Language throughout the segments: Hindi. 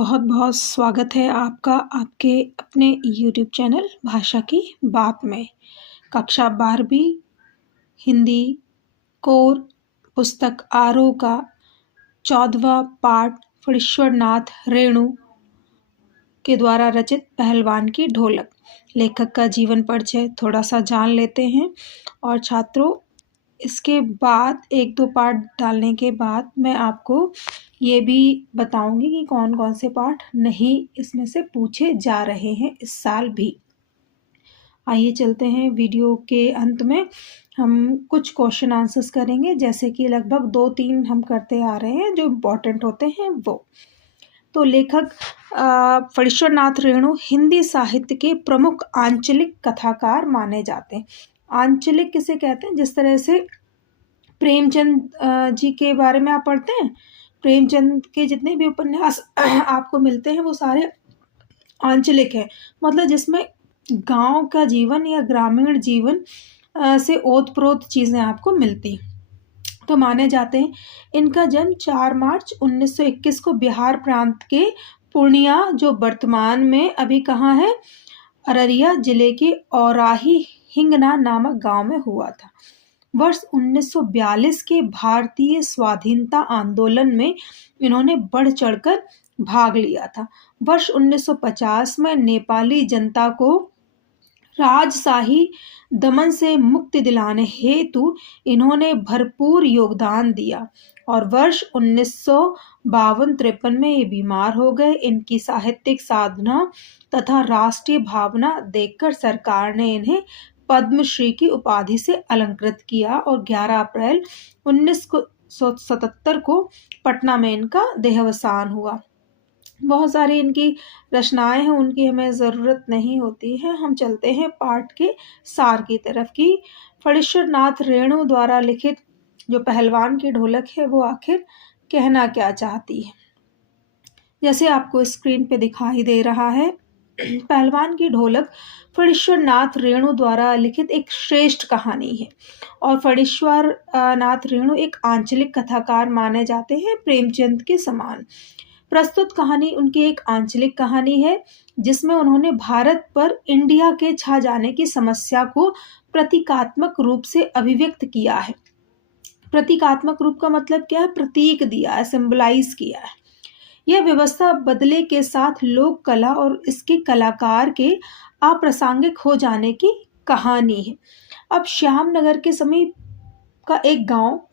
बहुत बहुत स्वागत है आपका आपके अपने यूट्यूब चैनल भाषा की बात में। कक्षा 12वीं हिंदी कोर पुस्तक आरोह का 14वां पाठ फणीश्वर नाथ रेणु के द्वारा रचित पहलवान की ढोलक। लेखक का जीवन परिचय थोड़ा सा जान लेते हैं और छात्रों इसके बाद एक दो पाठ डालने के बाद मैं आपको ये भी बताऊंगी कि कौन कौन से पाठ नहीं इसमें से पूछे जा रहे हैं इस साल भी। आइए चलते हैं वीडियो के अंत में हम कुछ क्वेश्चन आंसर्स करेंगे, जैसे कि लगभग 2-3 हम करते आ रहे हैं जो इम्पोर्टेंट होते हैं वो। तो लेखक फणीश्वर नाथ रेणु हिंदी साहित्य के प्रमुख आंचलिक कथाकार माने जाते हैं। आंचलिक किसे कहते हैं? जिस तरह से प्रेमचंद जी के बारे में आप पढ़ते हैं, प्रेमचंद के जितने भी उपन्यास आपको मिलते हैं वो सारे आंचलिक हैं, मतलब जिसमें गांव का जीवन या ग्रामीण जीवन से ओतप्रोत चीज़ें आपको मिलती तो माने जाते हैं। इनका जन्म 4 मार्च 1921 को बिहार प्रांत के पूर्णिया, जो वर्तमान में अभी कहाँ है, अररिया जिले के औराही हिंगना नामक गांव में हुआ था। वर्ष 1942 के भारतीय स्वाधीनता आंदोलन में इन्होंने बढ़ चढ़कर भाग लिया था। वर्ष 1950 में नेपाली जनता को राजशाही दमन से मुक्ति दिलाने हेतु इन्होंने भरपूर योगदान दिया और वर्ष 1952-53 में ये बीमार हो गए। इनकी साहित्यिक साधना तथा राष्ट्रीय भावना देखकर सरकार ने इन्हें पद्मश्री की उपाधि से अलंकृत किया और 11 अप्रैल 1977 को पटना में इनका देहावसान हुआ। बहुत सारी इनकी रचनाएं हैं, उनकी हमें ज़रूरत नहीं होती है। हम चलते हैं पाठ के सार की तरफ कि फणीश्वर नाथ रेणु द्वारा लिखित जो पहलवान की ढोलक है वो आखिर कहना क्या चाहती है। जैसे आपको स्क्रीन पे दिखाई दे रहा है, पहलवान की ढोलक फणीश्वर नाथ रेणु द्वारा लिखित एक श्रेष्ठ कहानी है और फणीश्वर नाथ रेणु एक आंचलिक कथाकार माने जाते हैं, प्रेमचंद के समान। प्रस्तुत कहानी उनकी एक आंचलिक कहानी है जिसमें उन्होंने भारत पर इंडिया के छा जाने की समस्या को प्रतीकात्मक रूप से अभिव्यक्त किया है। प्रतीकात्मक रूप का मतलब क्या है? प्रतीक दिया है, सिंबलाइज किया है। यह व्यवस्था बदले के साथ लोक कला और इसके कलाकार के अप्रासंगिक हो जाने की कहानी है। अब श्यामनगर के समीप का एक गांव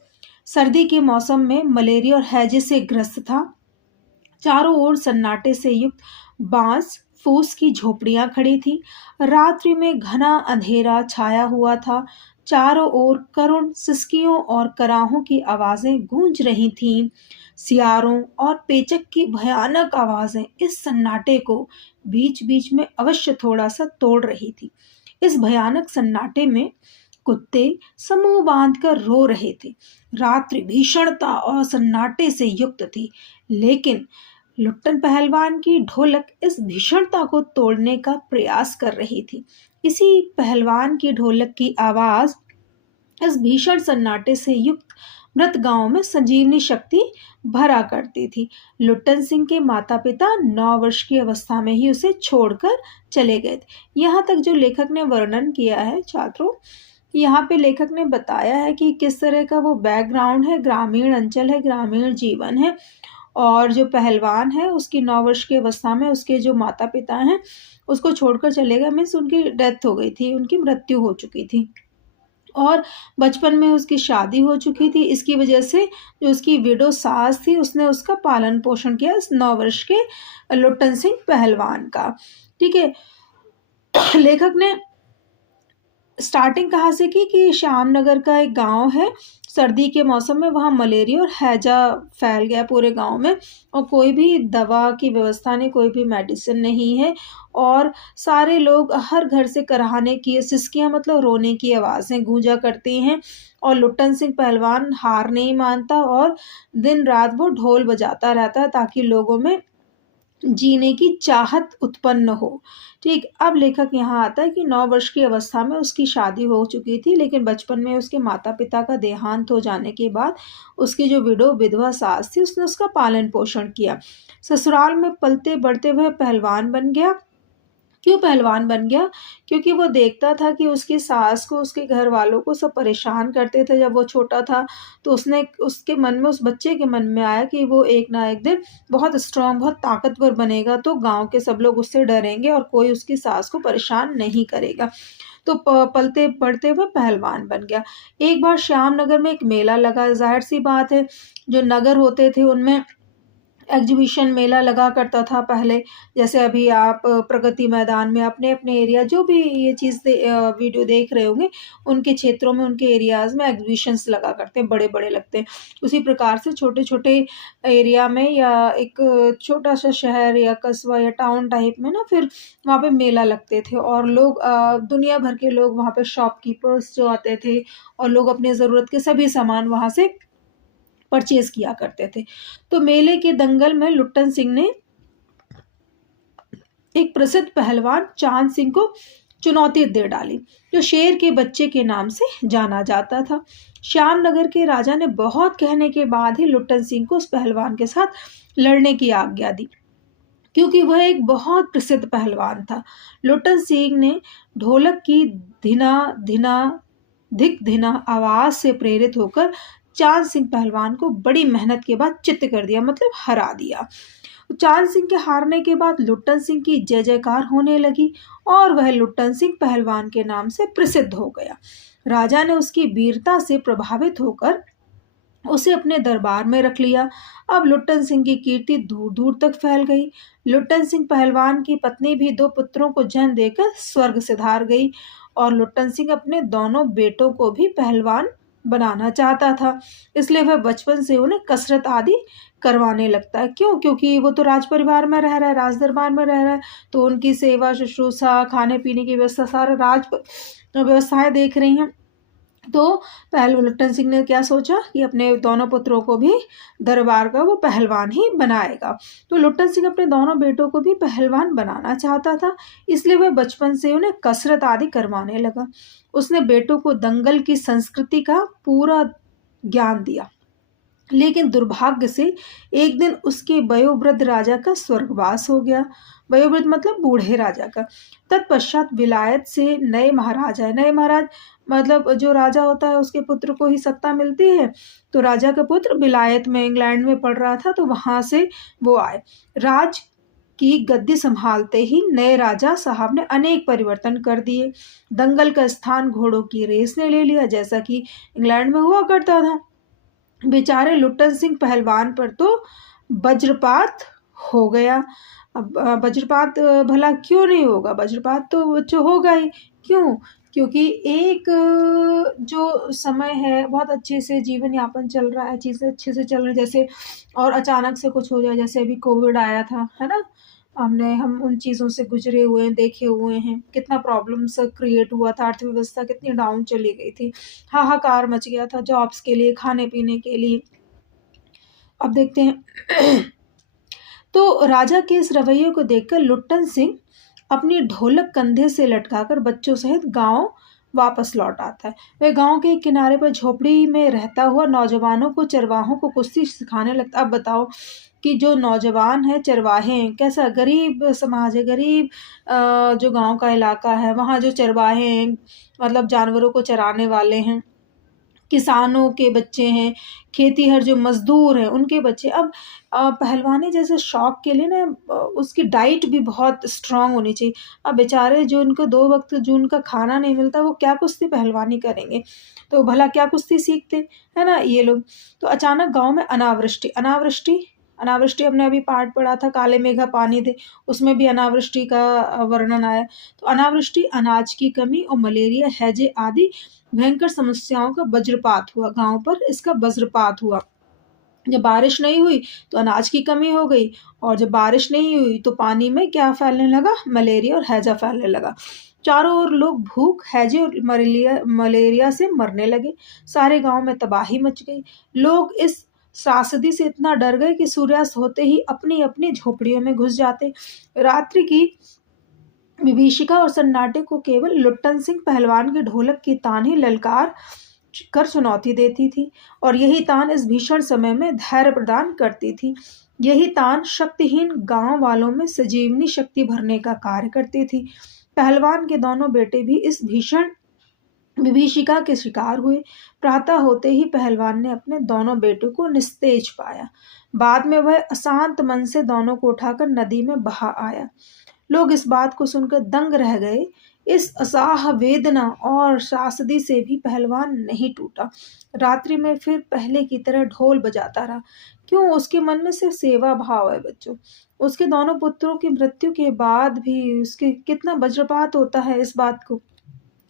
सर्दी के मौसम में मलेरिया और हैजे से ग्रस्त था। चारों ओर सन्नाटे से युक्त बांस फूस की झोपड़ियां खड़ी थी। रात्रि में घना अंधेरा छाया हुआ था। चारों ओर करुण सिसकियों और कराहों की आवाजें गूंज रही थीं। सियारों और पेचक की भयानक आवाजें इस सन्नाटे को बीच बीच में अवश्य थोड़ा सा तोड़ रही थी। इस भयानक सन्नाटे में कुत्ते समूह बांधकर रो रहे थे। रात्रि भीषणता और सन्नाटे से युक्त थी, लेकिन लुट्टन पहलवान की ढोलक इस भीषणता को तोड़ने का प्रयास कर रही थी। इसी पहलवान की ढोलक की आवाज इस भीषण सन्नाटे से युक्त मृत गांव में संजीवनी शक्ति भरा करती थी। लुट्टन सिंह के माता पिता 9 वर्ष की अवस्था में ही उसे छोड़कर चले गए थे। यहाँ तक जो लेखक ने वर्णन किया है छात्रों, यहाँ पे लेखक ने बताया है कि किस तरह का वो बैकग्राउंड है, ग्रामीण अंचल है, ग्रामीण जीवन है और जो पहलवान है उसकी 9 वर्ष की अवस्था में उसके जो माता पिता हैं उसको छोड़कर चले गए, मीन्स उनकी डेथ हो गई थी, उनकी मृत्यु हो चुकी थी और बचपन में उसकी शादी हो चुकी थी। इसकी वजह से जो उसकी विडो सास थी उसने उसका पालन पोषण किया इस 9 वर्ष के लुट्टन सिंह पहलवान का। ठीक है, लेखक ने स्टार्टिंग कहाँ से की कि श्यामनगर का एक गांव है, सर्दी के मौसम में वहाँ मलेरिया और हैजा फैल गया पूरे गांव में और कोई भी दवा की व्यवस्था नहीं, कोई भी मेडिसिन नहीं है और सारे लोग हर घर से कराहने की सिसकियाँ मतलब रोने की आवाज़ें गूंजा करती हैं और लुट्टन सिंह पहलवान हार नहीं मानता और दिन रात वो ढोल बजाता रहता है ताकि लोगों में जीने की चाहत उत्पन्न हो। ठीक, अब लेखक यहाँ आता है कि 9 वर्ष की अवस्था में उसकी शादी हो चुकी थी, लेकिन बचपन में उसके माता-पिता का देहांत हो जाने के बाद उसकी जो विधवा सास थी, उसने उसका पालन-पोषण किया। ससुराल में पलते-बढ़ते वह पहलवान बन गया। क्यों पहलवान बन गया? क्योंकि वो देखता था कि उसकी सास को, उसके घरवालों को सब परेशान करते थे जब वो छोटा था, तो उसने उसके मन में, उस बच्चे के मन में आया कि वो एक ना एक दिन बहुत स्ट्रॉन्ग, बहुत ताकतवर बनेगा, तो गाँव के सब लोग उससे डरेंगे और कोई उसकी सास को परेशान नहीं करेगा। तो पलते-बढ़ते वो पहलवान बन गया। एक बार श्यामनगर में एक मेला लगा, ज़ाहिर-सी बात है, जो नगर होते थे उनमें एग्जीबिशन मेला लगा करता था पहले। जैसे अभी आप प्रगति मैदान में अपने-अपने एरिया, जो भी ये वीडियो देख रहे होंगे, उनके क्षेत्रों में, उनके एरियाज़ में एग्जीबिशन्स लगा करते हैं, बड़े-बड़े लगते हैं। उसी प्रकार से छोटे-छोटे एरिया में या एक छोटा-सा शहर या कस्बा या टाउन टाइप में ना, फिर वहाँ पे मेला लगते थे और लोग दुनिया भर के लोग वहाँ पे, शॉपकीपर्स जो आते थे, और लोग अपनी ज़रूरत के सभी सामान वहाँ से परचेज़ किया करते थे। तो मेले के दंगल में लुट्टन सिंह ने एक प्रसिद्ध पहलवान चांद सिंह को चुनौती दे डाली, जो शेर के बच्चे के नाम से जाना जाता था। श्यामनगर के राजा ने बहुत कहने के बाद ही लुट्टन सिंह को उस पहलवान के साथ लड़ने की आज्ञा दी, क्योंकि वह एक बहुत प्रसिद्ध पहलवान था। लुट्टन सिंह ने ढोलक की धिना धिना धिक धिना आवाज से प्रेरित होकर चांद सिंह पहलवान को बड़ी मेहनत के बाद चित्त कर दिया, मतलब हरा दिया। चांद सिंह के हारने के बाद लुट्टन सिंह की जय जयकार होने लगी और वह लुट्टन सिंह पहलवान के नाम से प्रसिद्ध हो गया। राजा ने उसकी वीरता से प्रभावित होकर उसे अपने दरबार में रख लिया। अब लुट्टन सिंह की कीर्ति दूर दूर तक फैल गई। लुट्टन सिंह पहलवान की पत्नी भी 2 पुत्रों को जन्म देकर स्वर्ग सिधार गई और लुट्टन सिंह अपने दोनों बेटों को भी पहलवान बनाना चाहता था। इसलिए वह बचपन से उन्हें कसरत आदि करवाने लगता है। क्यों? क्योंकि वो तो राज परिवार में रह रहा है, राज दरबार में रह रहा है, तो उनकी सेवा शुश्रूषा, खाने पीने की व्यवस्था, सारा व्यवस्थाएं देख रही हैं। तो पहले लुट्टन सिंह ने क्या सोचा कि अपने दोनों पुत्रों को भी दरबार का वो पहलवान ही बनाएगा। तो लुट्टन सिंह अपने दोनों बेटों को भी पहलवान बनाना चाहता था, इसलिए वह बचपन से उन्हें कसरत आदि करवाने लगा। उसने बेटों को दंगल की संस्कृति का पूरा ज्ञान दिया, लेकिन दुर्भाग्य से एक दिन उसके वयोवृद्ध राजा का स्वर्गवास हो गया। वयोवृद्ध मतलब बूढ़े राजा का। तत्पश्चात विलायत से नए महाराज आए। नए महाराज मतलब जो राजा होता है उसके पुत्र को ही सत्ता मिलती है। तो राजा का पुत्र विलायत में, इंग्लैंड में पढ़ रहा था, तो वहां से वो आए। राज की गद्दी संभालते ही नए राजा साहब ने अनेक परिवर्तन कर दिए। दंगल का स्थान घोड़ों की रेस ने ले लिया, जैसा कि इंग्लैंड में हुआ करता था। बेचारे लुट्टन सिंह पहलवान पर तो वज्रपात हो गया। अब वज्रपात भला क्यों नहीं होगा? वज्रपात तो बच्चों होगा ही। क्यों? क्योंकि एक जो समय है, बहुत अच्छे से जीवन यापन चल रहा है, चीज़ें अच्छे से चल रही, जैसे और अचानक से कुछ हो जाए, जैसे अभी कोविड आया था, है ना? हम उन चीज़ों से गुजरे हुए हैं, देखे हुए हैं, कितना प्रॉब्लम्स क्रिएट हुआ था, अर्थव्यवस्था कितनी डाउन चली गई थी, हाहाकार मच गया था जॉब्स के लिए, खाने-पीने के लिए। अब देखते हैं तो राजा के इस रवैये को देखकर लुट्टन सिंह अपनी ढोलक कंधे से लटकाकर बच्चों सहित गांव वापस लौट आता है। वह गांव के एक किनारे पर झोपड़ी में रहता हुआ नौजवानों को, चरवाहों को कुश्ती सिखाने लगता। अब बताओ कि जो नौजवान है, चरवाहे हैं, कैसा गरीब समाज है, गरीब जो गांव का इलाका है, वहाँ जो चरवाहे हैं, मतलब जानवरों को चराने वाले हैं, किसानों के बच्चे हैं, खेतीहर जो मज़दूर हैं, उनके बच्चे। अब पहलवानी जैसे शौक के लिए ना उसकी डाइट भी बहुत स्ट्रॉन्ग होनी चाहिए। अब बेचारे जो उनको 2 वक़्त जो उनका खाना नहीं मिलता, वो क्या कुश्ती पहलवानी करेंगे? तो भला क्या कुश्ती सीखते, है ना ये लोग? तो अचानक गाँव में अनावृष्टि अनावृष्टि अनावृष्टि हमने अभी पाठ पढ़ा था, काले मेघा पानी दे, उसमें भी अनावृष्टि का वर्णन आया। तो अनावृष्टि, अनाज की कमी और मलेरिया, हैजे आदि भयंकर समस्याओं का वज्रपात हुआ, गांव पर इसका वज्रपात हुआ। जब बारिश नहीं हुई तो अनाज की कमी हो गई, और जब बारिश नहीं हुई तो पानी में क्या फैलने लगा? मलेरिया और हैजा फैलने लगा। चारों ओर लोग भूख, हैजे और मलेरिया मलेरिया से मरने लगे। सारे गांव में तबाही मच गई। लोग इस त्रासदी से इतना डर गए कि सूर्यास्त होते ही अपनी अपनी झोपड़ियों में घुस जाते। रात्रि की विभीषिका और सन्नाटे को केवल लुट्टन सिंह पहलवान की ढोलक की तान ही ललकार कर चुनौती देती थी, और यही तान इस भीषण समय में धैर्य प्रदान करती थी। यही तान शक्तिहीन गांव वालों में सजीवनी शक्ति भरने का कार्य करती थी। पहलवान के दोनों बेटे भी इस भीषण विभीषिका के शिकार हुए। प्रातः होते ही पहलवान ने अपने दोनों बेटों को निस्तेज पाया। बाद में वह अशांत मन से दोनों को उठाकर नदी में बहा आया। लोग इस बात को सुनकर दंग रह गए। इस असाह वेदना और त्रासदी से भी पहलवान नहीं टूटा। रात्रि में फिर पहले की तरह ढोल बजाता रहा। क्यों? उसके मन में सिर्फ सेवा भाव है बच्चों। उसके दोनों पुत्रों की मृत्यु के बाद भी उसके कितना वज्रपात होता है इस बात को,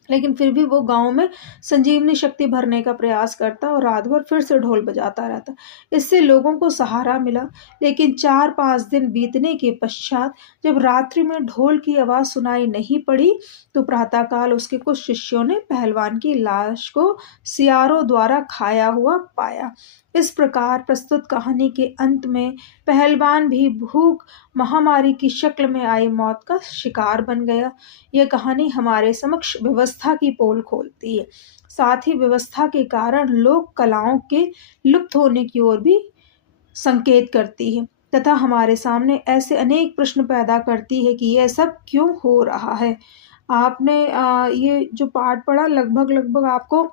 लेकिन फिर भी वो गांव में संजीवनी शक्ति भरने का प्रयास करता और रात भर फिर से ढोल बजाता रहता। इससे लोगों को सहारा मिला। लेकिन 4-5 दिन बीतने के पश्चात जब रात्रि में ढोल की आवाज सुनाई नहीं पड़ी, तो प्रातःकाल उसके कुछ शिष्यों ने पहलवान की लाश को सियारों द्वारा खाया हुआ पाया। इस प्रकार प्रस्तुत कहानी के अंत में पहलवान भी भूख महामारी की शक्ल में आई मौत का शिकार बन गया। यह कहानी हमारे समक्ष व्यवस्था की पोल खोलती है, साथ ही व्यवस्था के कारण लोक कलाओं के लुप्त होने की ओर भी संकेत करती है, तथा हमारे सामने ऐसे अनेक प्रश्न पैदा करती है कि यह सब क्यों हो रहा है। आपने ये जो पाठ पढ़ा लगभग लगभग आपको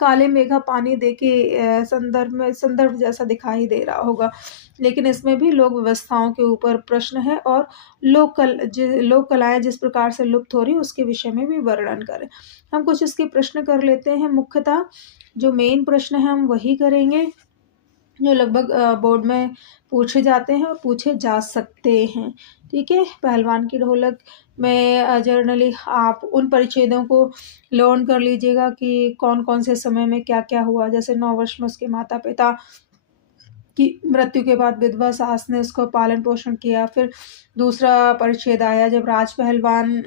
काले मेघा पानी देके संदर्भ जैसा दिखाई दे रहा होगा, लेकिन इसमें भी लोक व्यवस्थाओं के ऊपर प्रश्न है और लोक कलाएं जिस प्रकार से लुप्त हो रही उसके विषय में भी वर्णन करें। हम कुछ इसके प्रश्न कर लेते हैं। मुख्यतः जो मेन प्रश्न है हम वही करेंगे जो लगभग बोर्ड में पूछे जाते हैं और पूछे जा सकते हैं। ठीक है, पहलवान की ढोलक में जनरली आप उन परिच्छेदों को लर्न कर लीजिएगा कि कौन कौन से समय में क्या क्या हुआ। जैसे 9 वर्ष में उसके माता पिता की मृत्यु के बाद विधवा सास ने उसको पालन पोषण किया। फिर दूसरा परिच्छेद आया जब राज पहलवान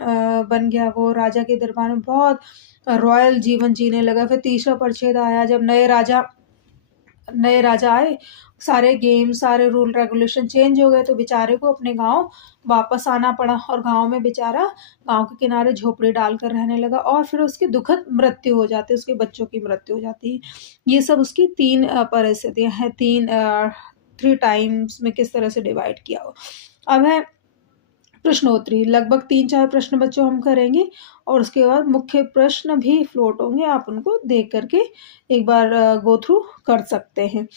बन गया, वो राजा के दरबार में बहुत रॉयल जीवन जीने लगा। फिर तीसरा परिच्छेद आया जब नए राजा आए, सारे गेम सारे रूल रेगुलेशन चेंज हो गए, तो बेचारे को अपने गांव वापस आना पड़ा और गांव में बेचारा गांव के किनारे झोपड़ी डालकर रहने लगा और फिर उसकी दुखद मृत्यु हो जाती है, उसके बच्चों की मृत्यु हो जाती है। ये सब उसकी 3 परिस्थितियां हैं। 3 टाइम्स में किस तरह से डिवाइड किया हो। अब है प्रश्नोत्तरी। लगभग 3-4 प्रश्न बच्चों हम करेंगे और उसके बाद मुख्य प्रश्न भी फ्लोट होंगे, आप उनको देख करके एक बार गो थ्रू कर सकते हैं।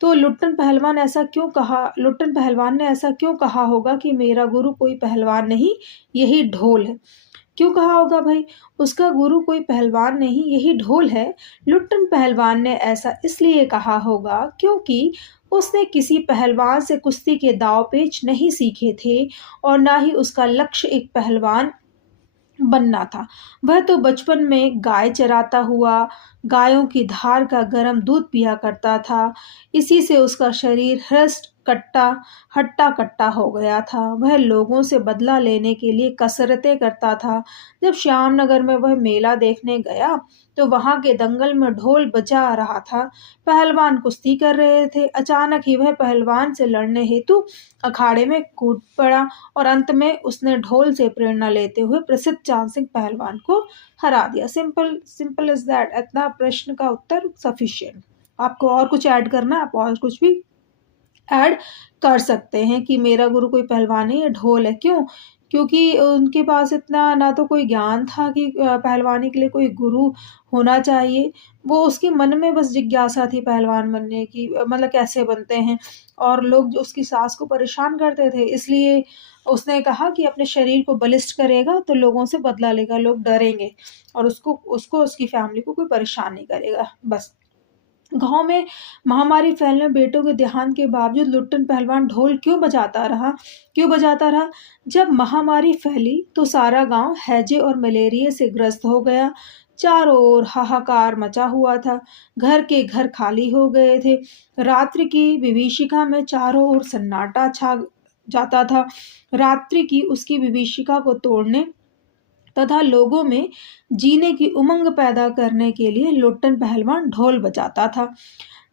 तो लुट्टन पहलवान ने ऐसा क्यों कहा होगा कि मेरा गुरु कोई पहलवान नहीं, यही ढोल है। क्यों कहा होगा भाई? उसका गुरु कोई पहलवान नहीं, यही ढोल है। लुट्टन पहलवान ने ऐसा इसलिए कहा होगा क्योंकि उसने किसी पहलवान से कुश्ती के दांव पेच नहीं सीखे थे और ना ही उसका लक्ष्य एक पहलवान बनना था। वह तो बचपन में गाय चराता हुआ गायों की धार का गर्म दूध पिया करता था। इसी से उसका शरीर हट्टा कट्टा हो गया था। वह लोगों से बदला लेने के लिए कसरतें करता था। जब श्यामनगर में वह मेला देखने गया तो वहां के दंगल में ढोल बजा रहा था, पहलवान कुश्ती कर रहे थे। अचानक ही वह पहलवान से लड़ने हेतु अखाड़े में कूद पड़ा और अंत में उसने ढोल से प्रेरणा लेते हुए प्रसिद्ध चांद सिंह पहलवान को हरा दिया। Simple is that. इतना प्रश्न का उत्तर सफिशिएंट। आपको और कुछ ऐड करना है, आप और कुछ भी ऐड कर सकते हैं कि मेरा गुरु कोई पहलवान नहीं, ये ढोल है। क्यों? क्योंकि उनके पास इतना ना तो कोई ज्ञान था कि पहलवानी के लिए कोई गुरु होना चाहिए। वो उसके मन में बस जिज्ञासा थी पहलवान बनने की, मतलब कैसे बनते हैं, और लोग जो उसकी सास को परेशान करते थे, इसलिए उसने कहा कि अपने शरीर को बलिष्ठ करेगा तो लोगों से बदला लेगा, लोग डरेंगे और उसको उसकी फैमिली को कोई परेशान नहीं करेगा। बस गांव में महामारी फैलने, बेटों के देहांत के बावजूद लुट्टन पहलवान ढोल क्यों बजाता रहा? जब महामारी फैली तो सारा गांव हैजे और मलेरिया से ग्रस्त हो गया। चारों ओर हाहाकार मचा हुआ था। घर के घर खाली हो गए थे। रात्रि की विभीषिका में चारों ओर सन्नाटा छा जाता था। रात्रि की उसकी विभीषिका को तोड़ने तथा लोगों में जीने की उमंग पैदा करने के लिए लुट्टन पहलवान ढोल बजाता था।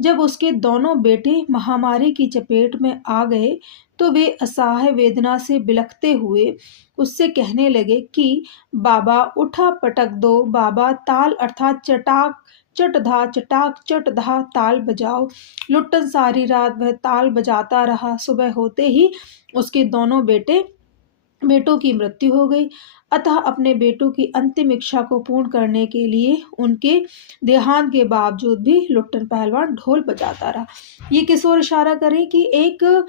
जब उसके दोनों बेटे महामारी की चपेट में आ गए तो वे असहाय वेदना से बिलखते हुए उससे कहने लगे कि बाबा उठा पटक दो, बाबा ताल अर्थात चटाक चटधा चटाक चटधा ताल बजाओ। लुट्टन सारी रात वह ताल बजाता रहा। सुबह होते ही उसके दोनों बेटों की मृत्यु हो गई। अतः अपने बेटों की अंतिम इच्छा को पूर्ण करने के लिए उनके देहांत के बावजूद भी लुट्टन पहलवान ढोल बजाता रहा। ये किस ओर इशारा करे कि एक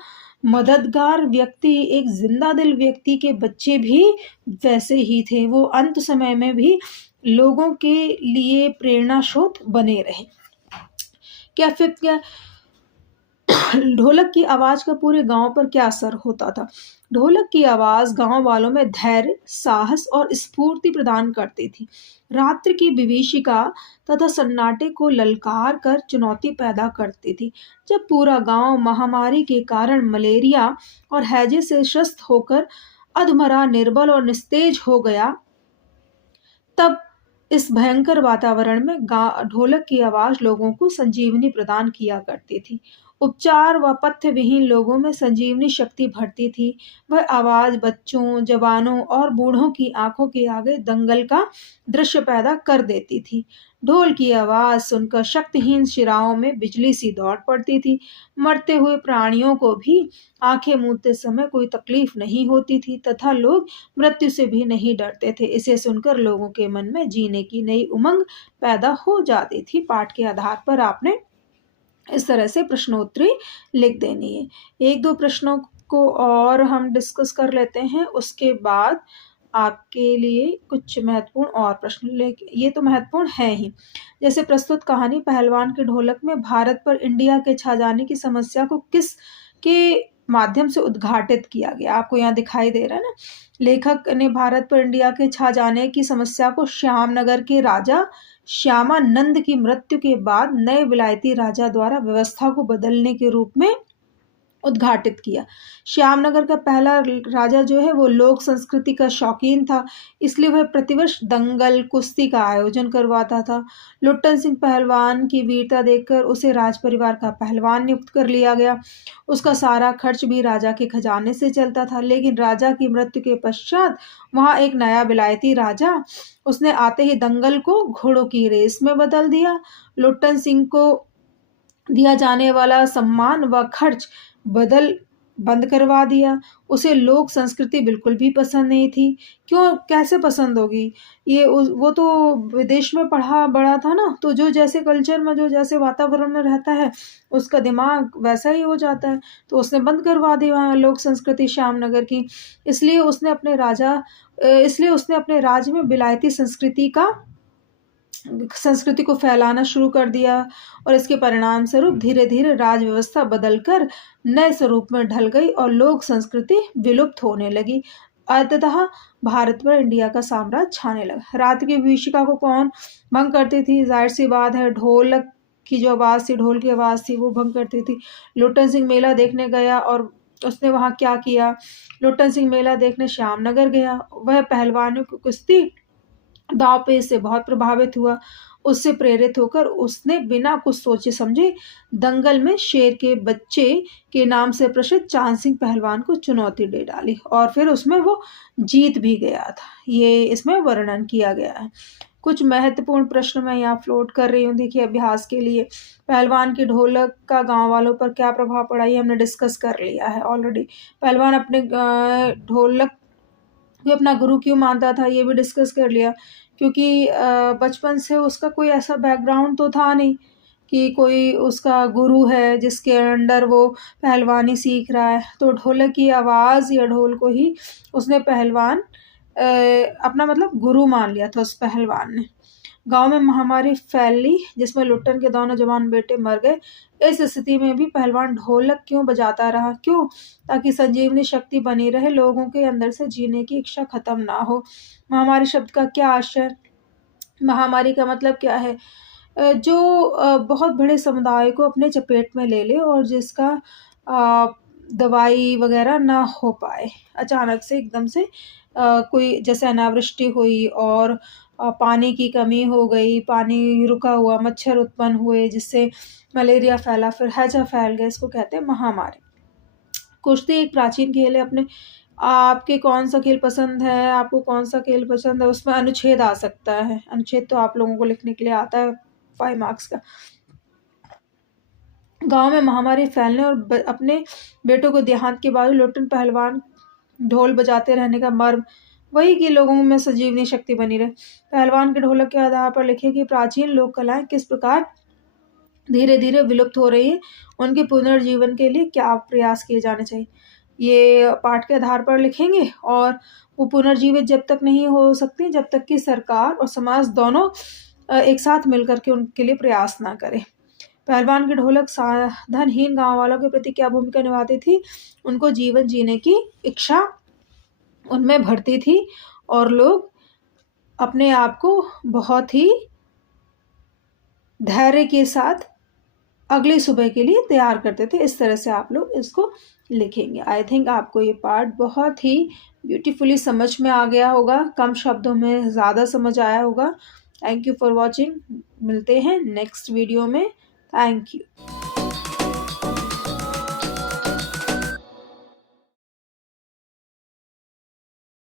मददगार व्यक्ति, एक जिंदा दिल व्यक्ति के बच्चे भी वैसे ही थे। वो अंत समय में भी लोगों के लिए प्रेरणा स्रोत बने रहे। क्या ढोलक की आवाज का पूरे गांव पर क्या असर होता था? ढोलक की आवाज गांव वालों में धैर्य, साहस और स्फूर्ति प्रदान करती थी। रात्रि की विभीषिका तथा सन्नाटे को ललकार कर चुनौती पैदा करती थी। जब पूरा गांव महामारी के कारण मलेरिया और हैजे से त्रस्त होकर अधमरा, निर्बल और निस्तेज हो गया, तब इस भयंकर वातावरण में ढोलक की आवाज लोगों को संजीवनी प्रदान किया करती थी। उपचार व पथ्य विहीन लोगों में संजीवनी शक्ति भरती थी। वह आवाज बच्चों, जवानों और बूढ़ों की आंखों के आगे दंगल का दृश्य पैदा कर देती थी। ढोल की आवाज सुनकर शक्तिहीन शिराओं में बिजली सी दौड़ पड़ती थी। मरते हुए प्राणियों को भी आंखें मूंदते समय कोई तकलीफ नहीं होती थी तथा लोग मृत्यु से भी नहीं डरते थे। इसे सुनकर लोगों के मन में जीने की नई उमंग पैदा हो जाती थी। पाठ के आधार पर आपने इस तरह से प्रश्नोत्तरी लिख देनी है। एक दो प्रश्नों को और हम डिस्कस कर लेते हैं, उसके बाद आपके लिए कुछ महत्वपूर्ण और प्रश्न ये तो महत्वपूर्ण है ही। जैसे प्रस्तुत कहानी पहलवान के ढोलक में भारत पर इंडिया के छा जाने की समस्या को किस के माध्यम से उद्घाटित किया गया? आपको यहाँ दिखाई दे रहा है ना। लेखक ने भारत पर इंडिया के छा जाने की समस्या को श्यामनगर के राजा श्यामानंद की मृत्यु के बाद नए विलायती राजा द्वारा व्यवस्था को बदलने के रूप में उद्घाटित किया। श्यामनगर का पहला राजा जो है वो लोक संस्कृति का शौकीन था, इसलिए वह प्रतिवर्ष दंगल, कुश्ती का आयोजन करवाता था। लुट्टन सिंह पहलवान की वीरता देखकर उसे राज परिवार का पहलवान नियुक्त कर लिया गया। उसका सारा खर्च भी राजा के खजाने से चलता था। लेकिन राजा की मृत्यु के पश्चात वहां एक नया विलायती राजा, उसने आते ही दंगल को घोड़ों की रेस में बदल दिया। लुट्टन सिंह को दिया जाने वाला सम्मान व खर्च बंद करवा दिया। उसे लोक संस्कृति बिल्कुल भी पसंद नहीं थी। क्यों, कैसे पसंद होगी? वो तो विदेश में पढ़ा बड़ा था ना, तो जो जैसे कल्चर में, जो जैसे वातावरण में रहता है, उसका दिमाग वैसा ही हो जाता है। तो उसने बंद करवा दी वहाँ लोक संस्कृति श्यामनगर की। इसलिए उसने अपने राज्य में विलायती संस्कृति को फैलाना शुरू कर दिया और इसके परिणाम स्वरूप धीरे धीरे राज व्यवस्था बदलकर नए स्वरूप में ढल गई और लोक संस्कृति विलुप्त होने लगी। अंततः भारत पर इंडिया का साम्राज्य छाने लगा। रात की विभीषिका को कौन भंग करती थी? जाहिर सी बात है, ढोलक की जो आवाज थी, ढोल की आवाज थी, वो भंग करती थी। लुट्टन सिंह मेला देखने गया और उसने वहां क्या किया? लुट्टन सिंह मेला देखने श्यामनगर गया। वह पहलवानों की कुश्ती, दांव पेच से बहुत प्रभावित हुआ। उससे प्रेरित होकर उसने बिना कुछ सोचे समझे दंगल में शेर के बच्चे के नाम से प्रसिद्ध चांद सिंह पहलवान को चुनौती दे डाली और फिर उसमें वो जीत भी गया था। ये इसमें वर्णन किया गया है। कुछ महत्वपूर्ण प्रश्न मैं यहाँ फ्लोट कर रही हूँ, देखिए अभ्यास के लिए। पहलवान की ढोलक का गांव वालों पर क्या प्रभाव पड़ा, ये हमने डिस्कस कर लिया है ऑलरेडी। पहलवान अपने ढोलक भी अपना गुरु क्यों मानता था, ये भी डिस्कस कर लिया। क्योंकि बचपन से उसका कोई ऐसा बैकग्राउंड तो था नहीं कि कोई उसका गुरु है जिसके अंडर वो पहलवानी सीख रहा है। तो ढोलक की आवाज़ या ढोल को ही उसने पहलवान अपना मतलब गुरु मान लिया था उस पहलवान ने। गांव में महामारी फैली जिसमें लुट्टन के दोनों जवान बेटे मर गए। इस स्थिति में भी पहलवान ढोलक क्यों बजाता रहा? क्यों? ताकि संजीवनी शक्ति बनी रहे, लोगों के अंदर से जीने की इच्छा खत्म ना हो। महामारी शब्द का क्या आशय? महामारी का मतलब क्या है? जो बहुत बड़े समुदाय को अपने चपेट में ले ले और जिसका दवाई वगैरह ना हो पाए, अचानक से एकदम से कोई जैसे अनावृष्टि हुई और पानी की कमी हो गई, पानी रुका हुआ, मच्छर उत्पन्न हुए जिससे मलेरिया फैला, फिर हैजा फैल गया, इसको कहते हैं महामारी। कुश्ती एक प्राचीन खेल है। अपने आपके कौन-सा खेल पसंद है, आपको कौन-सा खेल पसंद है, उसमें अनुच्छेद आ सकता है। अनुच्छेद तो आप लोगों को लिखने के लिए आता है 5 मार्क्स का। गाँव में महामारी फैलने और अपने बेटों को देहांत के बाद लोटन पहलवान ढोल बजाते रहने का मर्म वही कि लोगों में संजीवनी शक्ति बनी रहे। पहलवान के ढोलक के आधार पर लिखे कि प्राचीन लोक कलाएं किस प्रकार धीरे-धीरे विलुप्त हो रही हैं, उनके पुनर्जीवन के लिए क्या प्रयास किए जाने चाहिए। ये पाठ के आधार पर लिखेंगे और वो पुनर्जीवित जब तक नहीं हो सकती, जब तक कि सरकार और समाज दोनों एक साथ मिलकर के उनके लिए प्रयास ना करें। पहलवान की ढोलक साधनहीन गाँव वालों के प्रति क्या भूमिका निभाती थी? उनको जीवन जीने की इच्छा उनमें भरती थी और लोग अपने आप को बहुत ही धैर्य के साथ अगली सुबह के लिए तैयार करते थे। इस तरह से आप लोग इसको लिखेंगे। आई थिंक आपको ये पार्ट बहुत ही ब्यूटीफुली समझ में आ गया होगा, कम शब्दों में ज़्यादा समझ आया होगा। Thank you for watching. मिलते हैं नेक्स्ट वीडियो में। Thank you.